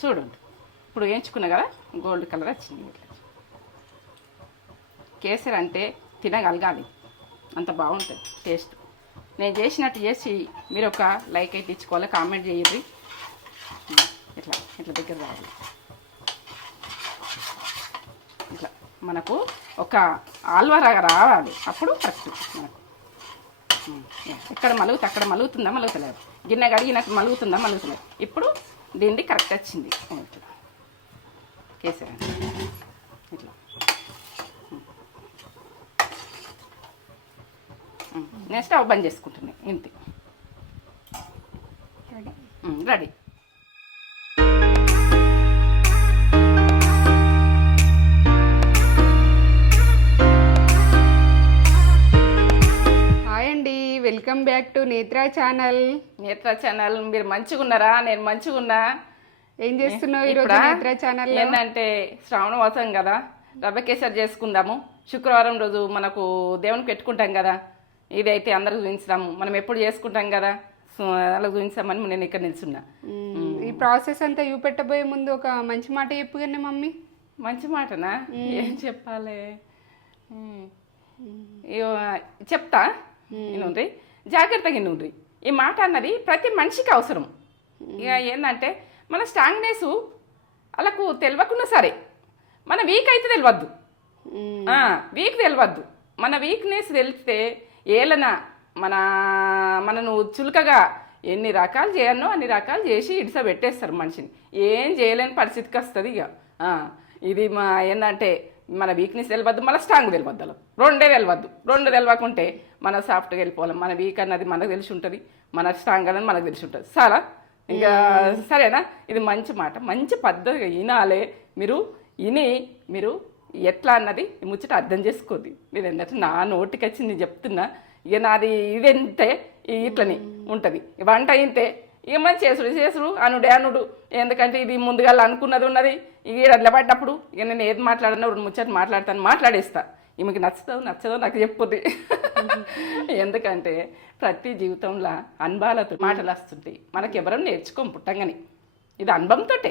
చూడండి ఇప్పుడు వేయించుకున్నా కదా గోల్డ్ కలర్ వచ్చింది. కేసరి అంటే తినగలగాలి, అంత బాగుంటుంది టేస్ట్. నేను చేసినట్టు చేసి మీరు ఒక లైక్ అయితే ఇచ్చుకోవాలి, కామెంట్ చేయండి. ఇట్లా ఇట్లా దగ్గర రావాలి. ఇట్లా మనకు ఒక ఆల్వరాగా రావాలి, అప్పుడు కరెక్ట్ మనకు. ఎక్కడ మలుగుతా అక్కడ మలుగుతుందా మలుగుతలేదు, గిన్నె కడిగినట్టు మలుగుతుందా మలుగుతలేదు. ఇప్పుడు దీన్ని కరెక్ట్ వచ్చింది కేసరి ఇట్లా. నేను స్టవ్ బంద్ చేసుకుంటున్నాను. ఇంటి ready. Welcome back to Netra channel. మీరు మంచిగా ఉన్నారా? నేను మంచిగా ఉన్నా. ఏం చేస్తున్నావు ఈరోజు నేత్రా ఛానల్? ఏంటంటే శ్రావణ మాసం కదా, రవ్వ కేసరి చేసుకుందాము. శుక్రవారం రోజు మనకు దేవునికి పెట్టుకుంటాం కదా, ఇదైతే అందరికి చూపించాము. మనం ఎప్పుడు చేసుకుంటాం కదా, అలా చూపించామని నేను ఇక్కడ నిల్చున్నా. ఈ ప్రాసెస్ అంతా చూపెట్టబోయే ముందు ఒక మంచి మాట చెప్పు కానీ మమ్మీ. మంచి మాటనా? ఏం చెప్పాలి చెప్తా. ఇనుండ్రి, జాగ్రత్తగా ఇనుండ్రి. ఈ మాట అన్నది ప్రతి మనిషికి అవసరం. ఇక ఏంటంటే మన స్ట్రాంగ్నెస్ వాళ్ళకు తెలియకున్నా సరే, మన వీక్ అయితే తెలియద్దు, వీక్ తెలియద్దు. మన వీక్నెస్ తెలిస్తే ఏలనా మనను చులకగా ఎన్ని రకాలు చేయనో అన్ని రకాలు చేసి ఇడిస పెట్టేస్తారు మనిషిని. ఏం చేయలేని పరిస్థితికి వస్తుంది. ఇక ఇది ఏంటంటే మన వీక్నెస్ తెలియద్దు, మన స్ట్రాంగ్ తెలియద్దు, రెండే తెలియద్దు. రెండు తెలియకుంటే మన సాఫ్ట్గా వెళ్ళిపోవాలి. మన వీక్ అన్నది మనకు తెలిసి ఉంటుంది, మన స్ట్రాంగ్ అన్నది మనకు తెలిసి ఉంటుంది. చాలా ఇంకా సరేనా? ఇది మంచి మాట, మంచి పద్ధతిగా వినాలి. మీరు ఎట్లా అన్నది ఈ ముచ్చట అర్థం చేసుకోద్ది. మీరు ఏంటంటే నా నోటికి వచ్చి నేను చెప్తున్నా. ఇక నాది ఇదంతే, ఇట్లని ఉంటుంది. వంట ఇంతే, ఇక మనం చేసుడు అనుడు. ఎందుకంటే ఇది ముందుగా అనుకున్నది ఉన్నది. ఇక అట్లా పడ్డప్పుడు ఇక నేను ఏది మాట్లాడినా రెండు ముచ్చట మాట్లాడేస్తా. ఈమెకి నచ్చదో నాకు చెప్పుద్ది. ఎందుకంటే ప్రతి జీవితంలో అనుభవాలతో మాటలు వస్తుంటాయి. మనకి ఎవరైనా నేర్చుకోం పుట్టంగానే. ఇది అనుభవంతోటే.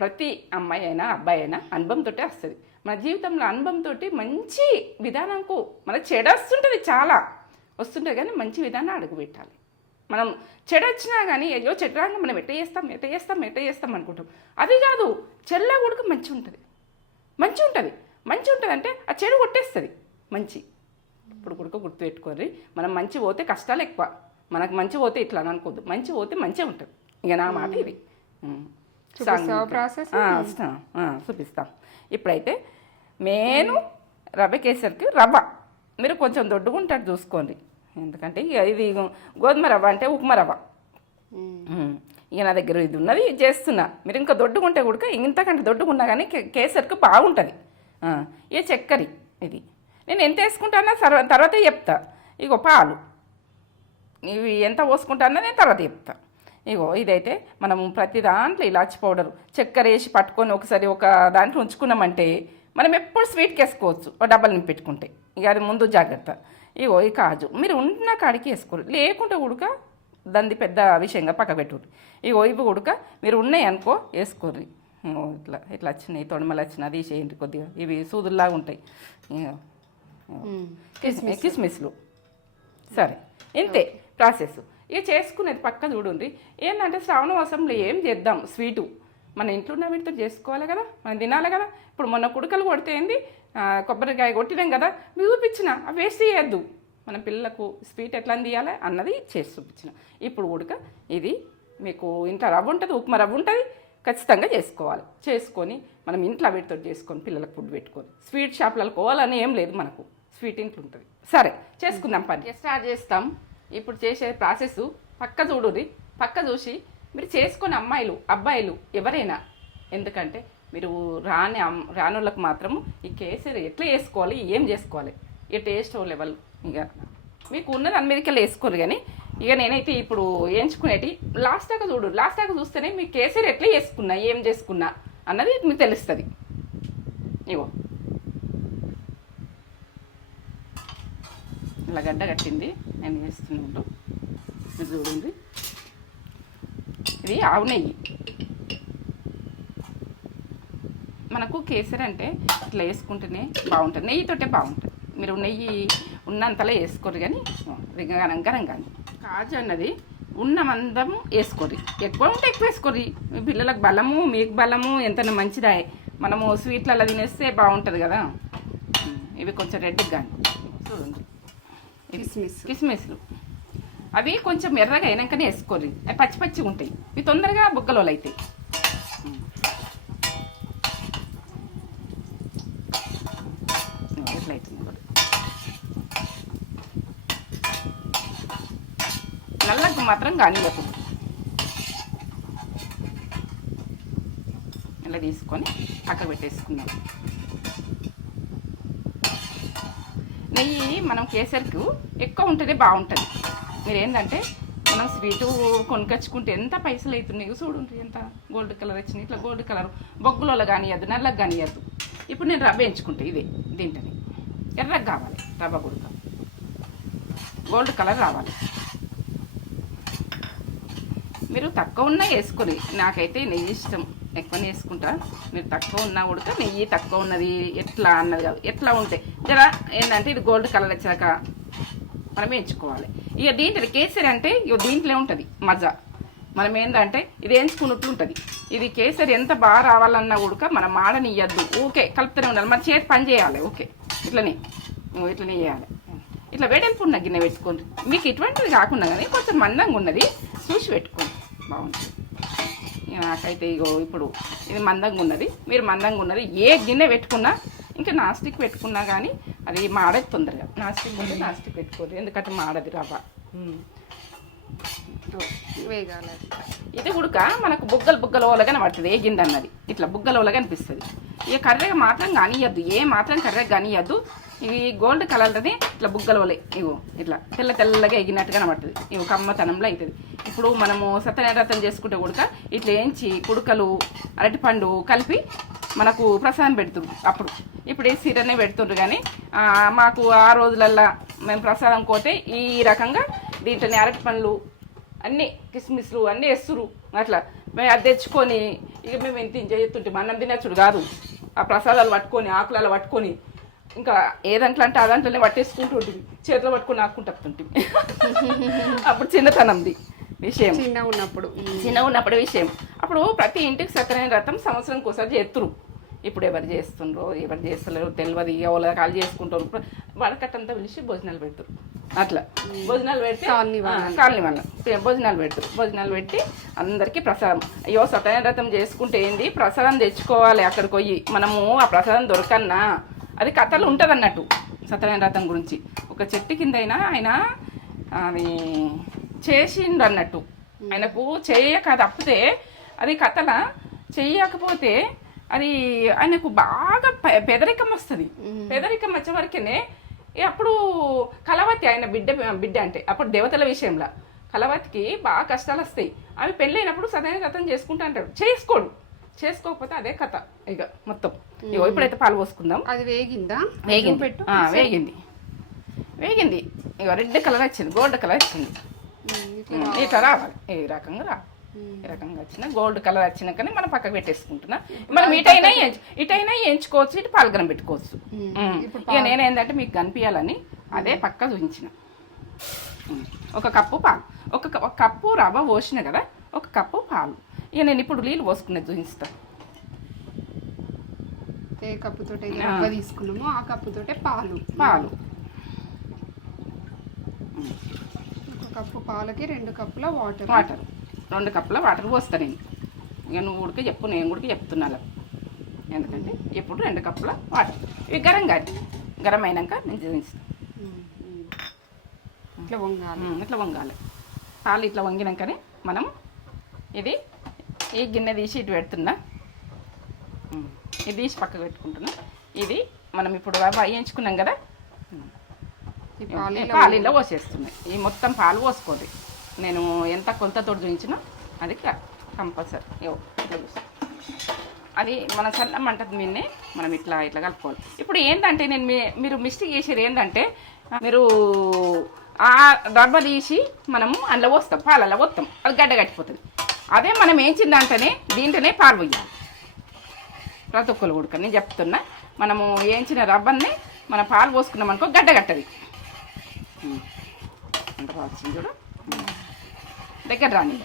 ప్రతి అమ్మాయి అయినా అబ్బాయి అయినా అనుభవంతోటే వస్తుంది. మన జీవితంలో అనుభవంతో మంచి విధానంకు మనకు చెడు వస్తుంటుంది, చాలా వస్తుంటుంది. కానీ మంచి విధానం అడుగు పెట్టాలి. మనం చెడు వచ్చినా కానీ అయ్యో చెడు రాగా మనం ఎట్ట చేస్తాం అనుకుంటాం. అది కాదు, చెల్ల కూడా మంచి ఉంటుంది అంటే ఆ చెడు కొట్టేస్తుంది మంచి. ఇప్పుడు కూడా గుర్తుపెట్టుకోర్రి, మనం మంచి పోతే కష్టాలు ఎక్కువ, మనకు మంచి పోతే ఇట్లా అనుకోద్దు. మంచి పోతే మంచిగా ఉంటుంది. ఇక నా మాట ఇది. చూపిస్తాం. ఇప్పుడైతే నేను రవ్వ కేసరికి రవ్వ మీరు కొంచెం దొడ్డుగా ఉంటాడు చూసుకోండి. ఎందుకంటే ఇది గోధుమ రవ్వ అంటే ఉప్మా రవ్వ. ఇక నా దగ్గర ఇది ఉన్నది చేస్తున్నా. మీరు ఇంకా దొడ్డుకుంటే కూడా ఇంతకంటే దొడ్డుకున్నా కానీ కేసరికి బాగుంటుంది. ఇక చక్కెర ఇది నేను ఎంత వేసుకుంటానో తర్వాత చెప్తా. ఇగో పాలు ఇవి ఎంత పోసుకుంటానో నేను తర్వాత చెప్తా. ఇగో ఇదైతే మనం ప్రతి దాంట్లో ఇలాచి పౌడరు చక్కెర వేసి పట్టుకొని ఒకసారి ఒక దాంట్లో ఉంచుకున్నామంటే మనం ఎప్పుడు స్వీట్కి వేసుకోవచ్చు, ఒక డబ్బాలు నింపి పెట్టుకుంటే. ఇక అది ముందు జాగ్రత్త. ఇగో ఈ కాజు మీరు ఉన్న కాడికి వేసుకోరు, లేకుంటే ఉడక దాన్ని పెద్ద విషయంగా పక్క పెట్టుకోరు. ఇగో ఇవి ఉడక మీరు ఉన్నాయి అనుకో వేసుకోర్రి. ఇట్లా వచ్చినాయి, తొడమలు వచ్చినా అది చేయండి కొద్దిగా. ఇవి సూదుల్లాగా ఉంటాయి కిస్మిస్లు. సరే, ఇంతే ప్రాసెస్. ఇక చేసుకునేది పక్క చూడండి. ఏంటంటే శ్రావణ మాసంలో ఏం చేద్దాం స్వీటు మన ఇంట్లో ఉన్న వీటితో చేసుకోవాలి కదా, మనం తినాలి కదా. ఇప్పుడు మొన్న కుడకలు కొడితే ఏంది, కొబ్బరికాయ కొట్టినాం కదా, మీరు చూపించిన అవి వేస్ట్ చేయొద్దు. మన పిల్లలకు స్వీట్ ఎట్లా తీయాలి అన్నది చేసి చూపించిన. ఇప్పుడు ఉడక ఇది మీకు ఇంట్లో రవ్వ ఉంటుంది, ఉప్మా రవ్వ ఉంటుంది, ఖచ్చితంగా చేసుకోవాలి. చేసుకొని మనం ఇంట్లో వీటితో చేసుకొని పిల్లలకు ఫుడ్ పెట్టుకొని స్వీట్ షాప్లలో పోవాలని ఏం లేదు, మనకు స్వీట్ ఇంట్లో ఉంటుంది. సరే చేసుకుందాం, పని స్టార్ట్ చేస్తాం. ఇప్పుడు చేసే ప్రాసెస్ పక్క చూడుది. పక్క చూసి మీరు చేసుకునే అమ్మాయిలు అబ్బాయిలు ఎవరైనా, ఎందుకంటే మీరు రానోళ్ళకు మాత్రము ఈ కేసరి ఎట్లా వేసుకోవాలి, ఏం చేసుకోవాలి, ఇక టేస్ట్ లెవెల్ ఇక మీకు ఉన్నది అమెరికాలో వేసుకోరు. కానీ ఇక నేనైతే ఇప్పుడు వేయించుకునేటి లాస్ట్ దాకా చూస్తేనే మీ కేసరి ఎట్లా వేసుకున్నా ఏం చేసుకున్నా అన్నది మీకు తెలుస్తుంది. ఇగో ఇలా గడ్డ కట్టింది నేను వేస్తున్నాను. ఇది చూడండి, ఇది ఆవు నెయ్యి. మనకు కేసరి అంటే ఇట్లా వేసుకుంటేనే బాగుంటుంది, నెయ్యితోటే బాగుంటుంది. మీరు నెయ్యి ఉన్నంతలో వేసుకోరు కానీ అది గరం గరం కానీ. కాజు అన్నది ఉన్న మందం వేసుకోరు, ఎక్కువ ఉంటే ఎక్కువ వేసుకోరు. మీ పిల్లలకు బలము మీకు బలము ఎంత మంచిదా. మనము స్వీట్లలో తినేస్తే బాగుంటుంది కదా. ఇవి కొంచెం రెడ్గా కానీ చూడండి, కిస్మిస్లు అవి కొంచెం ఎర్రగా అయినాకనే వేసుకోరు, అవి పచ్చి పచ్చిగా ఉంటాయి. ఇవి తొందరగా బుగ్గలో అవుతాయి. ఎట్లయితుంది కూడా నల్లకు మాత్రం కానివ్వకూడదు. ఇలా తీసుకొని పక్కకు పెట్టేసుకుందాం. నెయ్యి మనం కేసరికి ఎక్కువ ఉంటేనే బాగుంటుంది. మీరు ఏంటంటే మనం స్వీటు కొనుకొచ్చుకుంటే ఎంత పైసలు అవుతున్నాయి చూడండి, ఎంత గోల్డ్ కలర్ వచ్చినాయి. ఇట్లా గోల్డ్ కలర్ బొగ్గులలో కానియద్దు, నల్లగా కానియద్దు. ఇప్పుడు నేను రవ్వ ఎంచుకుంటే ఇదే దీంట్లోనే ఎర్రగా కావాలి, రవ్వ కూడా గోల్డ్ కలర్ రావాలి. మీరు తక్కువ ఉన్నా వేసుకొని, నాకైతే నెయ్యి ఇష్టం, ఎక్కువనే వేసుకుంటా. మీరు తక్కువ ఉన్నా ఉడక నెయ్యి తక్కువ ఉన్నది ఎట్లా అన్నది కాదు, ఎట్లా ఉంటే జరా ఏంటంటే ఇది గోల్డ్ కలర్ వచ్చాక మనం ఎంచుకోవాలి. ఇక దీంట్లో కేసరి అంటే ఇక దీంట్లో ఉంటుంది మజా. మనం ఏంటంటే ఇది వేయించుకున్నట్లు ఉంటుంది. ఇది కేసరి ఎంత బాగా రావాలన్నా ఉడక మనం మాడనియద్దు, ఊకే కలుపుతూనే ఉండాలి. మన చేతి పని చేయాలి, ఓకే ఇట్లనే చేయాలి. ఇట్లా వేడెలుపున్న గిన్నె పెట్టుకోండి. మీకు ఇటువంటిది కాకుండా కానీ కొంచెం మందంగా ఉన్నది చూసి పెట్టుకోండి, బాగుంటుంది. నాకైతే ఇగో ఇప్పుడు ఇది మందంగా ఉన్నది, మీరు మందంగా ఉన్నది ఏ గిన్నె పెట్టుకున్నా, ఇంకా నాస్టిక్ పెట్టుకున్నా కానీ అది మాడది తొందరగా. నాస్టిక్ ఉంటే నాస్టిక్ పెట్టుకోరు, ఎందుకంటే మాడది రవ్వ. ఇది ఉడక మనకు బుగ్గల ఓలగా కనబడుతుంది, ఏ గింద అన్నది ఇట్లా బుగ్గల ఓలగా అనిపిస్తుంది. ఇక కర్రెగా మాత్రం కానియద్దు, ఏ మాత్రం కర్రెగా కానియద్దు. ఇవి గోల్డ్ కలర్లోనే ఇట్లా బుగ్గల ఓలే, ఇగో ఇట్లా తెల్లగా ఎగినట్టుగా కనబడుతుంది. ఇవి కమ్మతనంలో అవుతుంది. ఇప్పుడు మనము సత్యనారాయణ చేసుకుంటే ఉడక ఇట్లా వేయించి కుడుకలు అరటిపండు కలిపి మనకు ప్రసాదం పెడుతుంది. ఇప్పుడు ఈ సిరనే పెడుతుండ్రు కానీ మాకు ఆ రోజులల్లో మేము ప్రసాదం కోతే ఈ రకంగా దీంట్లోనే అరటిపండ్లు అన్నీ కిస్మిస్లు అన్నీ వేస్తురు. అట్లా మేము అది తెచ్చుకొని ఇక మేము ఎంత చేస్తుంటాం, అన్నం తినచ్చుడు కాదు. ఆ ప్రసాదాలు పట్టుకొని ఆకులలో పట్టుకొని ఇంకా ఏదంట్లో అంటే ఆ దాంట్లోనే పట్టేసుకుంటూ ఉంటుంది, చేతిలో పట్టుకొని ఆకుంటుంటుంది. అప్పుడు చిన్నతనంది విషయం, చిన్న ఉన్నప్పుడు విషయం. అప్పుడు ప్రతి ఇంటికి సత్యనారాయణ వ్రతం సంవత్సరంకి ఒకసారి చేస్తురు. ఇప్పుడు ఎవరు చేస్తుండ్రో ఎవరు చేస్తలేరు తెలియదు. ఇక వాళ్ళ కాలు చేసుకుంటారు. వడకట్టంతా పిలిచి భోజనాలు పెడతారు. అట్లా భోజనాలు పెడితే కాలనీ వల్ల భోజనాలు పెడతారు. భోజనాలు పెట్టి అందరికీ ప్రసాదం. అయ్యో సత్యనారాయణ వ్రతం చేసుకుంటే ఏంది, ప్రసాదం తెచ్చుకోవాలి అక్కడికి పోయి. మనము ఆ ప్రసాదం దొరకన్నా అది కథలు ఉంటుంది అన్నట్టు సత్యనారాయణ వ్రతం గురించి. ఒక చెట్టు కింద అయినా ఆయన అది చేసిండు అన్నట్టు. ఆయనకు చేయక తప్పితే అది కథల చేయకపోతే అది ఆయనకు బాగా పెదరికం వస్తుంది. పెదరికం వచ్చే వరకేనే అప్పుడు కలవతి ఆయన బిడ్డ అంటే అప్పుడు దేవతల విషయంలో కలవతికి బాగా కష్టాలు వస్తాయి. ఆమె పెళ్ళైనప్పుడు సరైన వ్రతం చేసుకుంటా అంటాడు, చేసుకోకపోతే అదే కథ. ఇక మొత్తం ఇగో ఇప్పుడైతే పాలు పోసుకుందాం. అది వేగిందా? వేగింది ఇక రెడ్ కలర్ వచ్చింది, గోల్డ్ కలర్ వచ్చింది. ఇట్లా రావాలి, ఈ రకంగా వచ్చిన గోల్డ్ కలర్ వచ్చినాకనే మనం పక్కకు పెట్టేసుకుంటున్నా. మనం ఇటైనా ఎంచుకోవచ్చు, ఇటు పాల్గొనం పెట్టుకోవచ్చు. ఇక నేనేంటంటే మీకు కనిపించాలని అదే పక్క చూపించిన. ఒక కప్పు పాలు, ఒక కప్పు రవ్వ పోసిన కదా, ఒక కప్పు పాలు. ఇక నేను ఇప్పుడు నీళ్ళు పోసుకునేది చూపిస్తా. ఏ కప్పుతోటి రవ్వ తీసుకున్నామో ఆ కప్పుతోటే పాలు. ఒక కప్పు పాలకి 2 కప్పుల వాటర్ 2 కప్పుల వాటర్ పోస్తా నేను. ఇక నువ్వు ఉడికి చెప్పు, నేను కూడా చెప్తున్నాను. ఎందుకంటే ఇప్పుడు 2 కప్పుల వాటర్. ఇవి గరం అయినాక నేను చూపిస్తాను. ఇట్లా వంగాలి పాలు. ఇట్లా వంగినాకనే మనం ఇది ఈ గిన్నె తీసి ఇటు పెడుతున్నా, ఇది తీసి పక్కకు పెట్టుకుంటున్నా. ఇది మనం ఇప్పుడు వేయించుకున్నాం కదా, పాలీలో పోసేస్తున్నాయి. ఈ మొత్తం పాలు పోసుకోండి. నేను ఎంత కొలతతో చూపించినా అది కంపల్సరీ. అది మన సన్న మంటది మీదనే మనం ఇట్లా కలుపుకోవాలి. ఇప్పుడు ఏంటంటే నేను మీరు మిస్టేక్ చేసేది ఏంటంటే, మీరు ఆ రవ్వ తీసి మనము అందులో పోస్తాం, పాలల్లో పోస్తాం, అది గడ్డ కట్టిపోతుంది. అదే మనం ఏంచిందంటేనే దీంట్లోనే పాలు పోయాలి. ప్రతి ఒక్కరు ఉడక నేను చెప్తున్నా. మనము వేయించిన రవ్వని మనం పాలు పోసుకున్నాం అనుకో గడ్డ కట్టది. అంత వచ్చింది చూడు, దగ్గర రాని.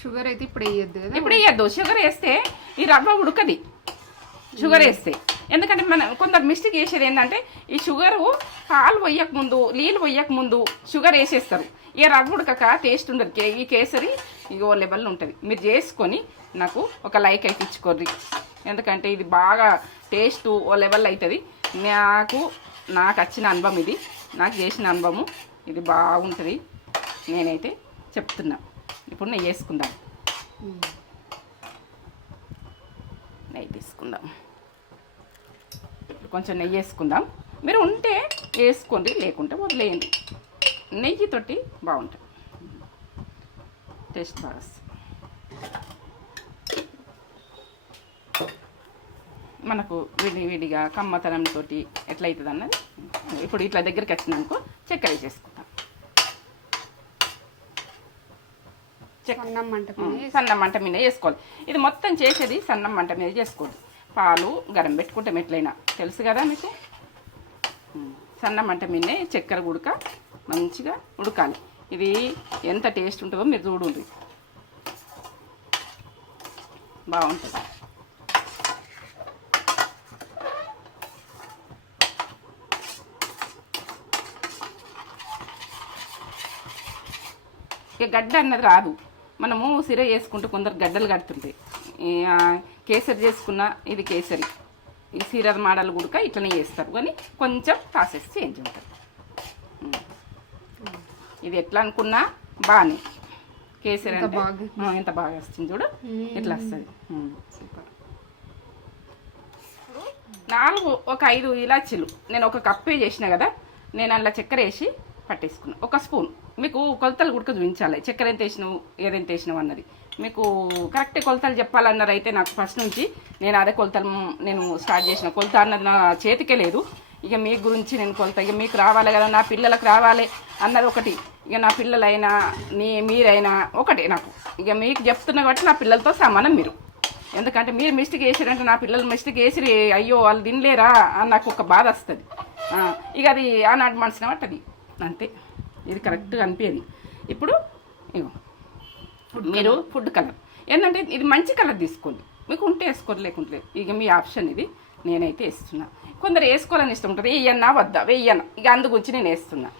షుగర్ అయితే ఇప్పుడు వేయద్దు కదా? ఇప్పుడు వేయద్దు. షుగర్ వేస్తే ఈ రవ్వ ఉడకది షుగర్ వేస్తే. ఎందుకంటే మన కొందరు మిస్టేక్ చేసేది ఏంటంటే ఈ షుగరు పాలు పోయకముందు నీళ్ళు పోయకముందు షుగర్ వేసేస్తారు. ఇక రవ్వ ఉడకక టేస్ట్ ఉండదు. ఈ కేసరి ఇక ఓ లెవెల్ ఉంటుంది. మీరు చేసుకొని నాకు ఒక లైక్ అయితే ఇచ్చుకోర్రి. ఎందుకంటే ఇది బాగా టేస్ట్ ఓ లెవెల్ అవుతుంది. నాకు వచ్చిన అనుభవం ఇది, నాకు చేసిన అనుభవము ఇది బాగుంటుంది. నేనైతే చెప్తున్నా. ఇప్పుడు నెయ్యి వేసుకుందాం. నెయ్యి తీసుకుందాం. కొంచెం నెయ్యి వేసుకుందాం. మీరు ఉంటే వేసుకోండి, లేకుంటే వదిలేయండి. నెయ్యితోటి బాగుంటుంది, టేస్ట్ బాగా వస్తుంది. మనకు విడివిడిగా కమ్మతనంతో ఎట్లయితుంది అన్నది. ఇప్పుడు ఇట్లా దగ్గరికి వచ్చినాకో చక్కెర వేసేసుకుందాం. సన్నం మంట మీద వేసుకోవాలి. ఇది మొత్తం చేసేది సన్నం మంట మీద చేసుకోండి. పాలు గరం పెట్టుకుంటాం ఎట్లయినా తెలుసు కదా మీకు. సన్నం మంట మీదనే చక్కెర ఉడక మంచిగా ఉడకాలి. ఇది ఎంత టేస్ట్ ఉంటుందో మీరు చూడండి, బాగుంటుంది. ఇక గడ్డ అన్నది రాదు. మనము సిర వేసుకుంటూ కొందరు గడ్డలు కడుతుంటాయి. కేసరి చేసుకున్న ఇది కేసరి, ఈ సిర మాడలు కూడా ఇట్లనే చేస్తారు, కానీ కొంచెం ప్రాసెస్ చేంజ్ ఉంటుంది. ఇది ఎట్లా అనుకున్నా బాగానే కేసరి అంటే ఎంత బాగా వస్తుంది చూడు, ఎట్లా వస్తుంది. ఒక 5 ఇలాచీలు నేను ఒక కప్పే చేసిన కదా, నేను అందులో చక్కెర వేసి పట్టేసుకున్నాను. ఒక స్పూన్. మీకు కొలతలు కూడా చూపించాలి, చక్కెర ఎంత వేసినావు ఏదైతే వేసినావు అన్నది. మీకు కరెక్ట్ కొలతలు చెప్పాలన్నారు అయితే నాకు ఫస్ట్ నుంచి నేను అదే కొలతలు నేను స్టార్ట్ చేసిన. కొలత అన్నది నా చేతికే లేదు. ఇక మీ గురించి నేను కొలత, ఇక మీకు రావాలి కదా, నా పిల్లలకు రావాలి అన్నది ఒకటి. ఇక నా పిల్లలైనా మీరైనా ఒకటే నాకు. ఇక మీకు చెప్తున్నా కాబట్టి నా పిల్లలతో సమానం మీరు. ఎందుకంటే మీరు మిస్టేక్ వేసారంటే నా పిల్లలు మిస్టేక్ వేసి అయ్యో వాళ్ళు తినలేరా అని నాకు ఒక బాధ వస్తుంది. ఇక అది ఆనాటి మనసున పట్టది అంతే. ఇది కరెక్ట్గా అనిపించేది. ఇప్పుడు ఇగో మీరు ఫుడ్ కలర్ ఏంటంటే ఇది మంచి కలర్ తీసుకోండి. మీకు ఉంటే వేసుకోండి, లేకుంటే ఇక మీ ఆప్షన్ ఇది. నేనైతే వేస్తున్నా. కొందరు వేసుకోవాలని ఇష్టం ఉంటుంది, వేయన్నా వద్దా వేయన్నా, ఇక అందు గురించి నేను వేస్తున్నా.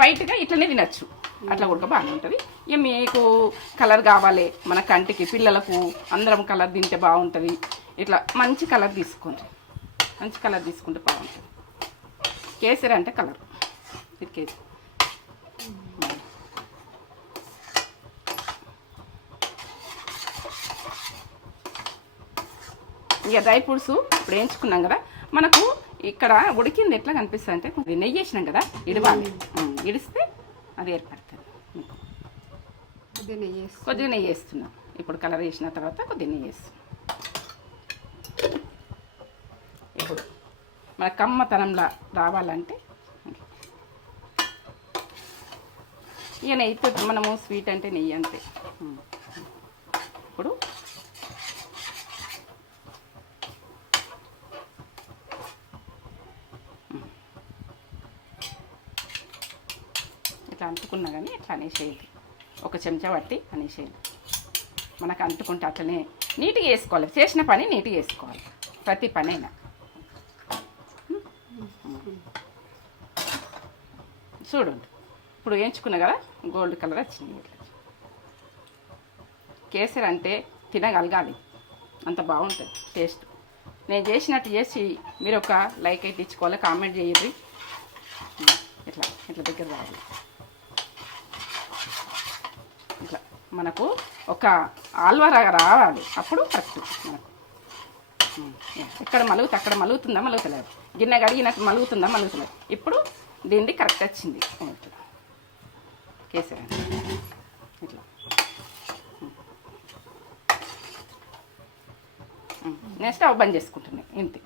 వైట్గా ఇట్లనే తినచ్చు, అట్లా కూడా బాగానే ఉంటుంది. ఇక మీకు కలర్ కావాలి మన కంటికి, పిల్లలకు అందరం కలర్ తింటే బాగుంటుంది. ఇట్లా మంచి కలర్ తీసుకోండి, మంచి కలర్ తీసుకుంటే బాగుంటుంది. కేసరి అంటే కలర్, ఇది కేసరి. ఇక డ్రై ఫ్రూట్స్ ఇప్పుడు వేయించుకున్నాం కదా, మనకు ఇక్కడ ఉడికింది ఎట్లా కనిపిస్తుంది అంటే కొద్దిగా నెయ్యి వేసినాం కదా, ఇడవాలి. ఇడిస్తే అది ఏర్పడుతుంది. కొద్దిగా నెయ్యి వేస్తున్నాం. ఇప్పుడు కలర్ వేసిన తర్వాత కొద్దిగా నెయ్యి వేస్తున్నాం. ఇప్పుడు మన కమ్మతనంలా రావాలంటే ఇక నెయ్యితో మనము స్వీట్ అంటే నెయ్యి అంతే. ఇప్పుడు ఇట్లా అంటుకున్నా కానీ ఇట్లా అనేసేయండి, ఒక చెంచా పట్టి అనేసేయండి. మనకు అంటుకుంటే అట్లనే నీట్గా వేసుకోవాలి. చేసిన పని నీట్గా వేసుకోవాలి, ప్రతి పని అయినా. చూడండి ఇప్పుడు వేయించుకున్నా కదా, గోల్డ్ కలర్ వచ్చింది. కేసరి అంటే తినగలగాలి, అంత బాగుంటుంది టేస్ట్. నేను చేసినట్టు చేసి మీరు ఒక లైక్ అయితే ఇచ్చుకోవాలి, కామెంట్ చేయరు. ఇట్లా ఇట్లా దగ్గర రావాలి. ఇట్లా మనకు ఒక ఆల్వారాగా రావాలి, అప్పుడు కరెక్ట్. మనకు ఎక్కడ మలుగుతుంది అక్కడ మలుగుతుందా మలుగుతలేదు, గిన్నె కడిగినట్టు మలుగుతుందా మలుగుతలేదు. ఇప్పుడు దీన్ని కరెక్ట్ వచ్చింది కేసరి. ఇట్లా నెక్స్ట్ స్టవ్ బంద్ చేసుకుంటున్నాయి. ఇంతే,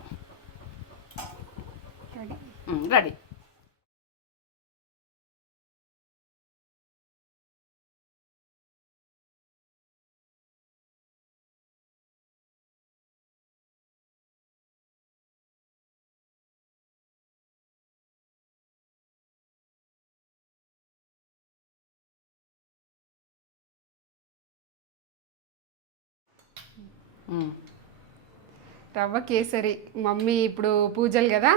రెడీ. రవ్వ కేసరి మమ్మీ ఇప్పుడు పూజలు కదా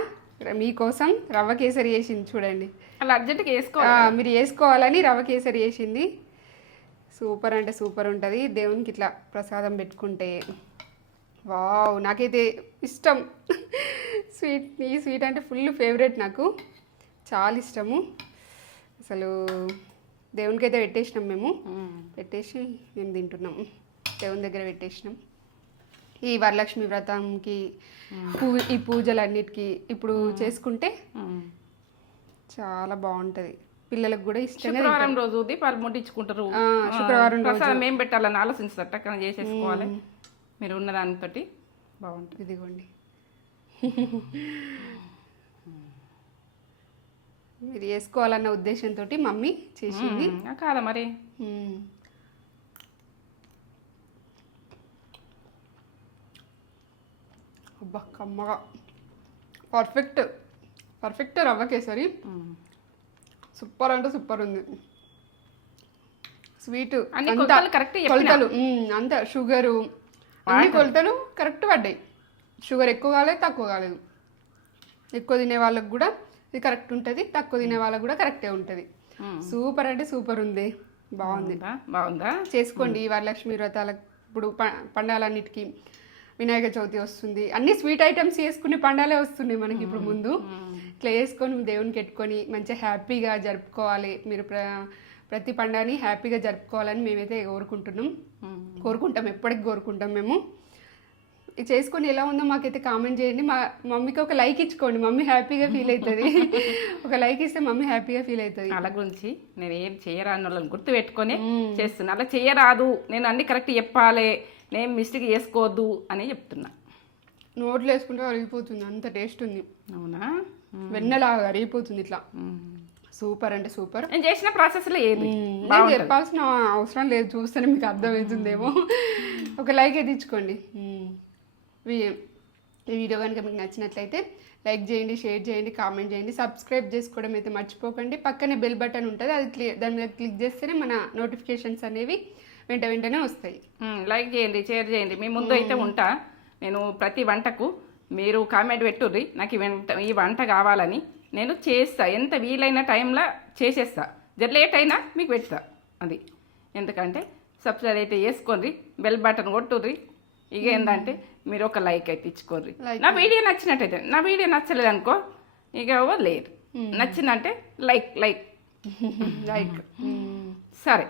మీకోసం రవ్వ కేసరి చేసింది చూడండి. అలా అర్జెంట్గా వేసుకోవాలి. మీరు వేసుకోవాలని రవ్వ కేసరి చేసింది. సూపర్ అంటే సూపర్ ఉంటుంది దేవునికి ఇట్లా ప్రసాదం పెట్టుకుంటే. వావ్, నాకైతే ఇష్టం స్వీట్. ఈ స్వీట్ అంటే ఫుల్ ఫేవరెట్, నాకు చాలా ఇష్టము. అసలు దేవునికైతే పెట్టేసినాం మేము, పెట్టేసి మేము తింటున్నాం. దేవుని దగ్గర పెట్టేసినాం. ఈ వరలక్ష్మి వ్రతంకి ఈ పూజలన్నిటికీ ఇప్పుడు చేసుకుంటే చాలా బాగుంటుంది. పిల్లలకు కూడా ఇష్టంగా శుక్రవారం రోజు దీపాలు ముట్టించుకుంటారు. శుక్రవారం ప్రసాదం ఏం పెట్టాలని ఆలోచించారు, టక్కన చేసేసుకోవాలి. మీరు ఉన్న దానితోటి బాగుంటుంది. ఇదిగోండి మీరు వేసుకోవాలన్న ఉద్దేశంతో మమ్మీ చేసింది కాదా మరి. అబ్బా కమ్మగా పర్ఫెక్ట్ పర్ఫెక్ట్ రవ్వ కేసరి. సూపర్ అంటే సూపర్ ఉంది. స్వీట్ కొలతలు అంతా షుగరు అన్ని కొలతలు కరెక్ట్ పడ్డాయి. షుగర్ ఎక్కువ కాలేదు, తక్కువ కాలేదు. ఎక్కువ తినే వాళ్ళకి కూడా ఇది కరెక్ట్ ఉంటుంది, తక్కువ తినే వాళ్ళకి కూడా కరెక్టే ఉంటుంది. సూపర్ అంటే సూపర్ ఉంది. బాగుందా? చేసుకోండి ఈ వరలక్ష్మి వ్రతాలకు. ఇప్పుడు పండాలన్నిటికీ వినాయక చవితి వస్తుంది, అన్ని స్వీట్ ఐటమ్స్ చేసుకునే పండాలే వస్తున్నాయి మనకి ఇప్పుడు ముందు. ఇట్లా వేసుకొని దేవునికి పెట్టుకొని మంచిగా హ్యాపీగా జరుపుకోవాలి. మీరు ప్రతి పండుగని హ్యాపీగా జరుపుకోవాలని మేమైతే కోరుకుంటాం, ఎప్పటికి కోరుకుంటాం మేము. ఇది చేసుకొని ఎలా ఉందో మాకైతే కామెంట్ చేయండి. మా మమ్మీకి ఒక లైక్ ఇచ్చుకోండి, మమ్మీ హ్యాపీగా ఫీల్ అవుతుంది. ఒక లైక్ ఇస్తే మమ్మీ హ్యాపీగా ఫీల్ అవుతుంది. అలా గురించి నేను ఏం చేయరాని వాళ్ళని గుర్తు పెట్టుకొని చేస్తున్నా. అలా చేయరాదు, నేను అన్ని కరెక్ట్ చెప్పాలి, నేను మిస్టేక్ చేసుకోవద్దు అని చెప్తున్నా. నోట్లో వేసుకుంటే అరిగిపోతుంది, అంత టేస్ట్ ఉంది. అవునా? వెన్నలాగా అరిగిపోతుంది ఇట్లా. సూపర్ అంటే సూపర్. నేను చేసిన ప్రాసెస్లో ఏది చెప్పాల్సిన అవసరం లేదు, చూస్తేనే మీకు అర్థమవుతుందేమో. ఒక లైక్ అయితే ఇచ్చుకోండి. ఈ వీడియో కనుక మీకు నచ్చినట్లయితే లైక్ చేయండి, షేర్ చేయండి, కామెంట్ చేయండి, సబ్స్క్రైబ్ చేసుకోవడం అయితే మర్చిపోకండి. పక్కనే బెల్ బటన్ ఉంటుంది, అది దాని మీద క్లిక్ చేస్తేనే మన నోటిఫికేషన్స్ అనేవి వెంటనే వస్తాయి. లైక్ చేయండి, షేర్ చేయండి. మీ ముందు అయితే ఉంటా నేను. ప్రతి వంటకు మీరు కామెంట్ పెట్టుర్రి, నాకు ఈ వంట కావాలని. నేను చేస్తా, ఎంత వీలైన టైంలో చేసేస్తా. జర లేట్ అయినా మీకు పెడతా అది. ఎందుకంటే సబ్స్క్రైబ్ అయితే చేసుకోండి, బెల్ బటన్ కొట్టుర్రి. ఇక ఏంటంటే మీరు ఒక లైక్ అయితే ఇచ్చుకోర్రి. నా వీడియో నచ్చినట్టయితే. నా వీడియో నచ్చలేదు అనుకో ఇక లేదు, నచ్చిందంటే లైక్ సరే.